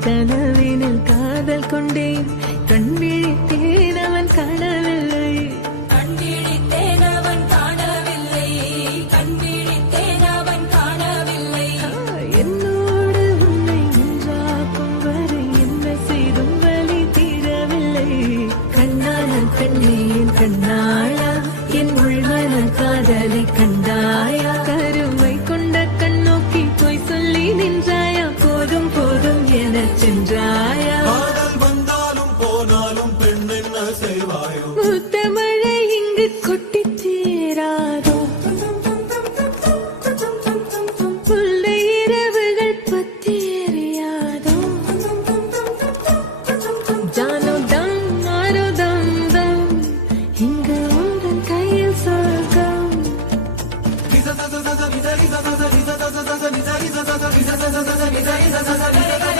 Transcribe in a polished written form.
கனவினில் காதல் கொண்டேன் கண் விழித்தேன் அவன் காணவில்லை கண் விழித்தேன் அவன் காணவில்லை கண் விழித்தேன் அவன் காணவில்லை என்னோடு உன்னை ஒன்றாக்கும் வரை என்ன செய்தும் வலி தீரவில்லை கண்ணான பெண்ணே என் கண்ணாளா என் உள்மன காதலை கண்டாயா கருமை கொண்ட கண்ணோக்கி போய் சொல்லி நின்றாயா போதும் போதும் எனச் சென்றாயா